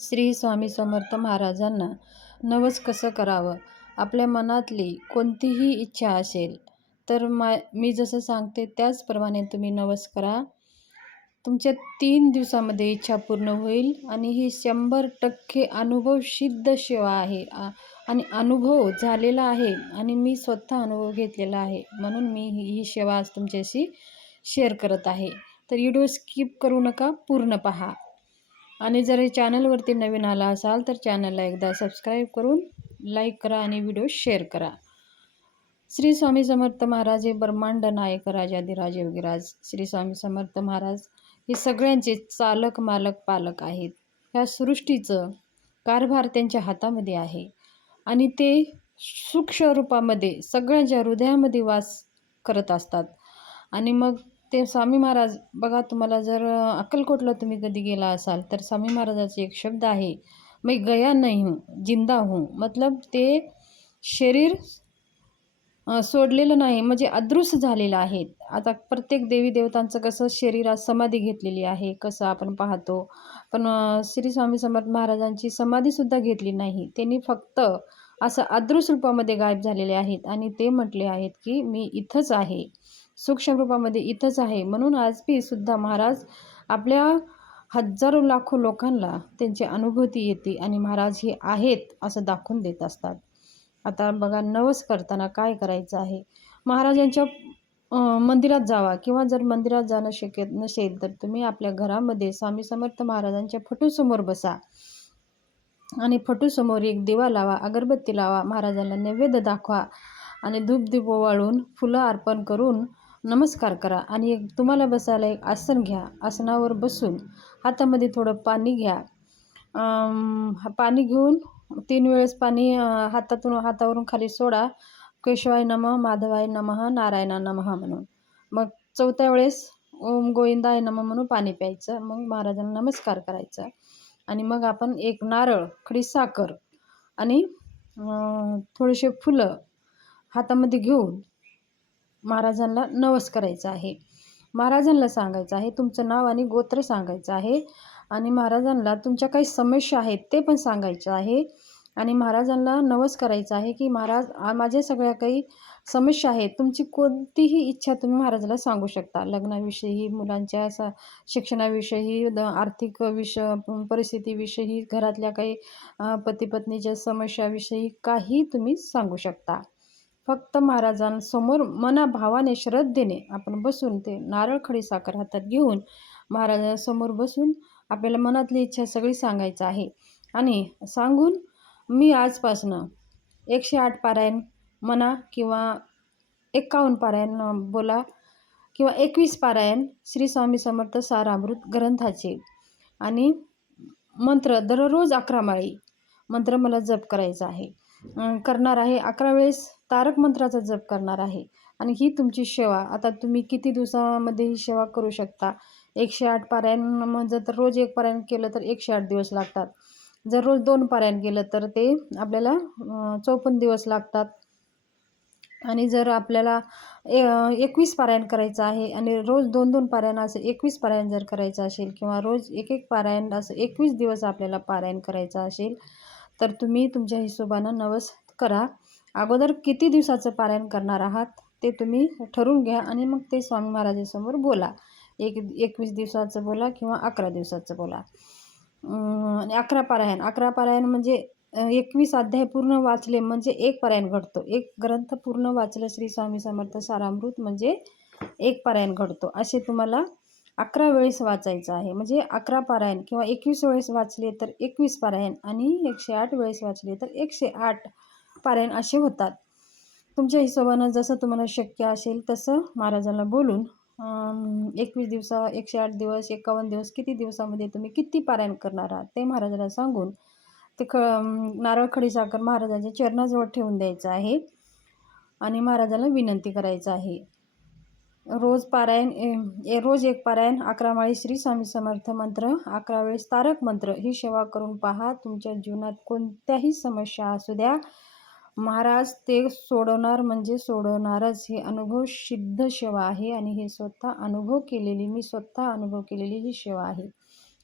श्री स्वामी समर्थ महाराजांना नवस कसं करावं? आपल्या मनातली कोणतीही इच्छा असेल तर मी जसं सांगते त्याचप्रमाणे तुम्ही नवस करा. तुमच्या 3 दिवसामध्ये इच्छा पूर्ण होईल आणि ही 100% अनुभवसिद्ध सेवा आहे. आणि अनुभव झालेला आहे आणि मी स्वतः अनुभव घेतलेला आहे. म्हणून मी ही सेवा आज तुमच्याशी शेअर करत आहे. तर व्हिडिओ स्किप करू नका, पूर्ण पहा. आणि जर चॅनलवरती नवीन आला असाल तर चॅनलला एकदा सबस्क्राईब करून लाईक करा आणि व्हिडिओ शेअर करा. श्री स्वामी समर्थ महाराज हे ब्रह्मांड नायक राजाधिराज योगीराज. श्री स्वामी समर्थ महाराज हे सगळ्यांचे चालक मालक पालक आहेत. ह्या सृष्टीचं कारभार त्यांच्या हातामध्ये आहे आणि ते सूक्ष्म रूपामध्ये सगळ्यांच्या हृदयामध्ये वास करत असतात. आणि मग ते स्वामी महाराज बघा, तुम्हाला जर अक्कलकोटला तुम्ही कधी गेला असाल तर स्वामी महाराजाचे एक शब्द आहे, मैं गया नहीं हूँ जिंदा हूँ. मतलब ते शरीर सोडलेलं नाही, म्हणजे अदृश्य झालेलं आहे. आता प्रत्येक देवी देवतांचं कसं शरीरात समाधी घेतलेली आहे, कसं आपण पाहतो. पण श्री स्वामी समर्थ महाराजांची समाधीसुद्धा घेतली नाही. त्यांनी फक्त असं अदृश्य रूपामध्ये गायब झालेले आहेत आणि ते म्हटले आहेत की मी इथंच आहे, सूक्ष्म रूपामध्ये इथंच आहे. म्हणून आज बी सुद्धा महाराज आपल्या हजारो लाखो लोकांना त्यांची अनुभूती येते आणि महाराज हे आहेत असं दाखवून देत असतात. आता बघा, नवस करताना काय करायचं आहे. महाराजांच्या मंदिरात जावा किंवा जर मंदिरात जाणं शक्य नसेल तर तुम्ही आपल्या घरामध्ये स्वामी समर्थ महाराजांच्या फोटोसमोर बसा आणि फोटोसमोर एक दिवा लावा, अगरबत्ती लावा, महाराजांना नैवेद्य दाखवा आणि धूपदीप ओवाळून फुलं अर्पण करून नमस्कार करा. आणि एक तुम्हाला बसायला एक आसन घ्या. आसनावर बसून हातामध्ये थोडं पाणी घ्या. पाणी घेऊन 3 वेळेस पाणी हातावरून खाली सोडा. केशवाय नमः, माधवाय नमः, नारायणा नमः म्हणून. मग 4थ्या वेळेस ओम गोविंदाय नमः म्हणून पाणी प्यायचं. मग महाराजांना नमस्कार करायचा आणि मग आपण एक नारळ, खडी साखर आणि थोडेसे फुलं हातामध्ये घेऊन महाराजांना नवस करायचा आहे. महाराजांना सांगायचं आहे, तुमचं नाव आणि गोत्र सांगायचं आहे आणि महाराजांना तुमच्या काही समस्या आहेत ते पण सांगायचं आहे. आणि महाराजांना नवस करायचा आहे की महाराज माझ्या सगळ्या काही समस्या आहेत, तुमची कोणतीही इच्छा तुम्ही महाराजाला सांगू शकता. लग्नाविषयी, मुलांच्या शिक्षणाविषयी, आर्थिक परिस्थितीविषयी, घरातल्या काही पती पत्नीच्या समस्याविषयी काही तुम्ही सांगू शकता. फक्त महाराजांसमोर मनाभावाने श्रद्धेने आपण बसून ते नारळ, खडी साखर हातात घेऊन महाराजांसमोर बसून आपल्याला मनातली इच्छा सगळी सांगायचं आहे. आणि सांगून मी आजपासनं 108 पारायण म्हणा किंवा 51 पारायण बोला किंवा 21 पारायण श्री स्वामी समर्थ सारामृत ग्रंथाचे आणि मंत्र दररोज 11 माळी मंत्र मला जप करायचा आहे, करणार आहे. 11 वेळेस तारक मंत्राचा जप करणार आहे. आणि ही तुमची सेवा आता तुम्ही किती दिवसामध्ये ही सेवा करू शकता. 108 पारायण म्हणजे तर रोज 1 पारायण केलं तर 108 दिवस लागतात. जर रोज 2 पारायण केलं तर ते आपल्याला 54 दिवस लागतात. आणि जर आपल्याला 21 पारायण करायचं आहे आणि रोज 2-2 पारायण असं 21 पारायण जर करायचं असेल किंवा रोज 1-1 पारायण असं 21 दिवस आपल्याला पारायण करायचं असेल तर तुम्ही तुमच्या हिशोबानं नवस करा. अगोदर किती दिवसाचं पारायण करणार आहात ते तुम्ही ठरवून घ्या आणि मग ते स्वामी महाराजांसमोर बोला. 21 दिवसाचं बोला किंवा 11 दिवसाचं बोला. आणि 11 पारायण म्हणजे 21 अध्याय पूर्ण वाचले म्हणजे 1 पारायण घडतो. एक ग्रंथ पूर्ण वाचलं श्री स्वामी समर्थ सारामृत म्हणजे 1 पारायण घडतो. असे तुम्हाला 11 वेळेस वाचायचं आहे. म्हणजे 11 पारायण किंवा 21 वेळेस वाचले तर 21 पारायण आणि 108 वेळेस वाचले तर 108 पारायण असे होतात. तुमच्या हिशोबानं जसं तुम्हाला शक्य असेल तसं महाराजांना बोलून 21 दिवस, 108 दिवस, 51 दिवस किती दिवसामध्ये तुम्ही किती पारायण करणार आहात ते महाराजांना सांगून ते नारळ, खडी साखर महाराजांच्या चरणाजवळ ठेवून द्यायचं आहे आणि महाराजांना विनंती करायचं आहे. रोज रोज 1 पारायण, 11 माळी श्री स्वामी समर्थ मंत्र, 11 वेळेस तारक मंत्र ही सेवा करून पहा. तुमच्या जीवनात कोणत्याही समस्या असू द्या, महाराज ते सोडवणार म्हणजे सोडवणारच. हे अनुभव सिद्ध सेवा आहे आणि हे मी स्वतः अनुभव केलेली ही सेवा आहे.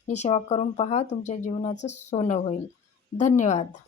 ही सेवा करून पहा, तुमच्या जीवनाचं सोनं होईल. धन्यवाद.